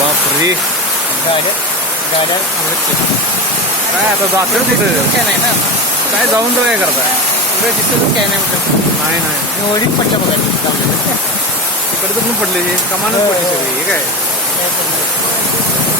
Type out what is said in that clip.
बापरे गाड्या गाड्या काय आता जातं तिथं काय नाही ना काय जाऊन तर काय करताय पुढे दिसतच काय नाही म्हटलं नाही नाही वडील पट्ट्या बघायला तिकडचं पण पडले कमानच पडली सगळी हे काय काय करणार